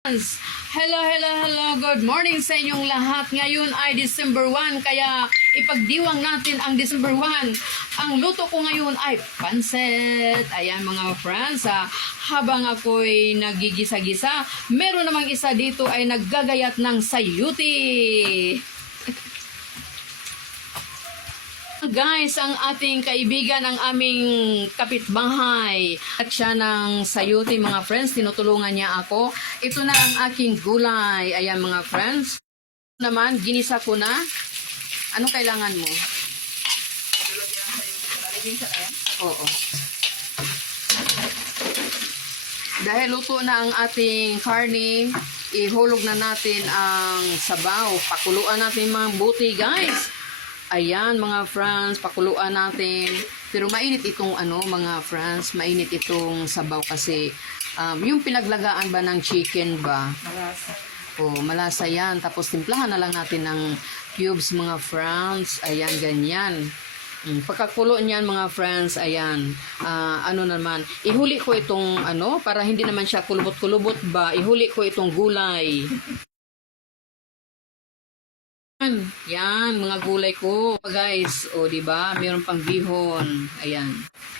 Hello, hello, hello. Good morning sa inyong lahat. Ngayon ay December 1, kaya ipagdiwang natin ang December 1. Ang luto ko ngayon ay pansit. Ayan mga friends, habang ako'y nagigisa-gisa, meron namang isa dito ay naggagayat ng sayuti. Guys, ang ating kaibigan, ang aming kapitbahay at siya ng sayuti mga friends, tinutulungan niya ako. Ito na ang aking gulay. Ayan mga friends. Naman, ginisa ko na. Anong kailangan mo? Oo. Dahil luto na ang ating karne, ihulog na natin ang sabaw. Pakuluan natin mga buti guys. Ayan mga friends, pakuluan natin. Pero mainit itong mga friends, mainit itong sabaw kasi yung pinaglagaan ba ng chicken ba? Malasa. Oh, malasa yan. Tapos timplahan na lang natin ng cubes mga friends. Ayan, ganyan. Pagkakulo niyan mga friends, ayan. Naman, ihuli ko itong para hindi naman siya kulubot-kulubot ba, ihuli ko itong gulay. Yan, mga gulay ko. Guys, di ba? Mayroon pang bihon. Ayan.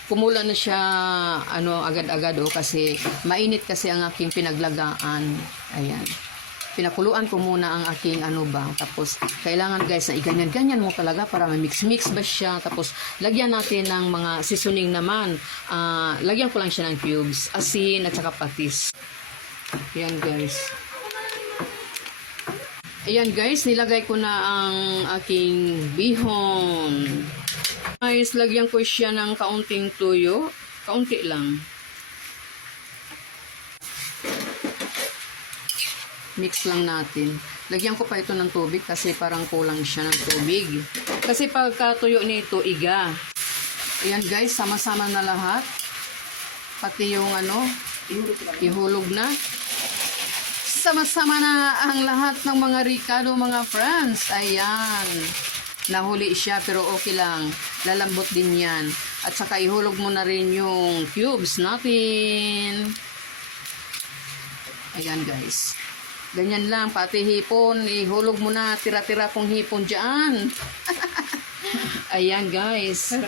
Kumula na siya agad-agad kasi mainit kasi ang aking pinaglagaan. Ayan. Pinakuluan ko muna ang aking Tapos kailangan guys na iganyan-ganyan mo talaga para ma-mix-mix ba siya. Tapos lagyan natin ng mga seasoning naman. Lagyan ko lang siya ng cubes, asin at saka patis. Ayan guys. Ayan guys, nilagay ko na ang aking bihon. Guys, lagyan ko siya ng kaunting tuyo. Kaunti lang. Mix lang natin. Lagyan ko pa ito ng tubig kasi parang kulang siya ng tubig. Kasi pagkatuyo nito, iga. Ayan guys, sama-sama na lahat. Pati yung ihulog na. Sama-sama na ang lahat ng mga Ricardo, mga friends. Ayan. Nahuli siya pero okay lang. Lalambot din yan. At saka ihulog mo na rin yung cubes natin. Ayan guys. Ganyan lang. Pati hipon. Ihulog mo na. Tira-tira pong hipon dyan. Ayan guys.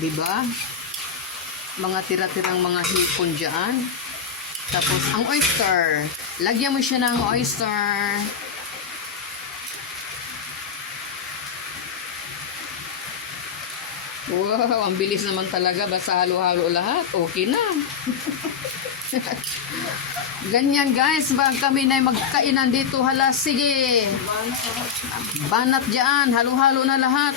Diba? Mga tira-tirang mga hipon dyan. Tapos, ang oyster. Lagyan mo siya ng oyster. Wow, ang bilis naman talaga. Basta halo-halo lahat. Okay na. Ganyan guys. Bag kami na magkainan dito. Hala, sige. Banat dyan. Halo-halo na lahat.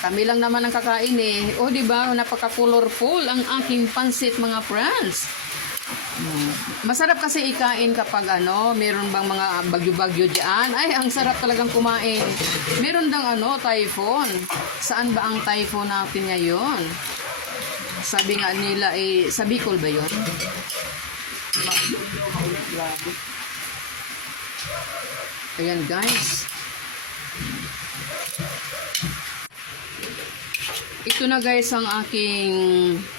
Kami lang naman ang kakain eh. O diba, napaka-colorful ang aking pansit mga friends. Masarap kasi ikain kapag meron bang mga bagyo-bagyo dyan. Ay, ang sarap talagang kumain. Meron dang typhoon. Saan ba ang typhoon natin ngayon? Sabi nga nila sa Bicol ba yun? Ayan guys. Ito na guys ang aking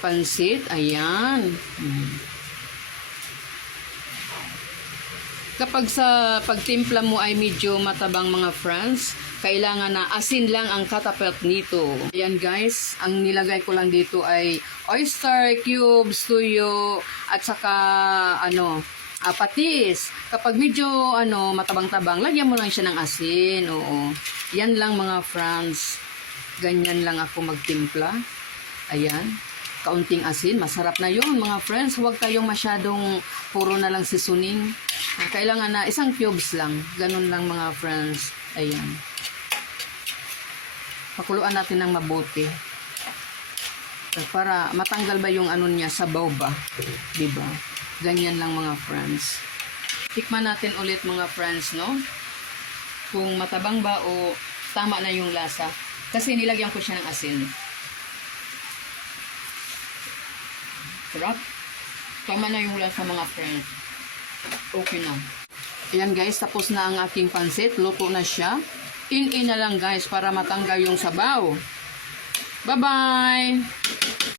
pansit. Ayan. Kapag sa pagtimpla mo ay medyo matabang mga friends, kailangan na asin lang ang katapelt nito. Ayan guys, ang nilagay ko lang dito ay oyster cubes, tuyo, at saka patis. Kapag medyo matabang-tabang, lagyan mo lang siya ng asin. Oo. Yan lang mga friends. Ganyan lang ako magtimpla. Ayan. Kaunting asin. Masarap na yun mga friends. Huwag kayong masyadong puro na lang seasoning. Kailangan na isang cubes lang. Ganun lang mga friends. Ayan. Pakuluan natin ng mabuti. Para matanggal ba yung niya, sabaw ba? Diba? Ganyan lang mga friends. Tikman natin ulit mga friends, no? Kung matabang ba o tama na yung lasa. Kasi nilagyan ko siya ng asin. Sarap. Tama na yung lasa mga friends. Okay na. Ayan guys, tapos na ang aking pansit. Luto na siya. In na lang guys para matanggal yung sabaw. Bye-bye!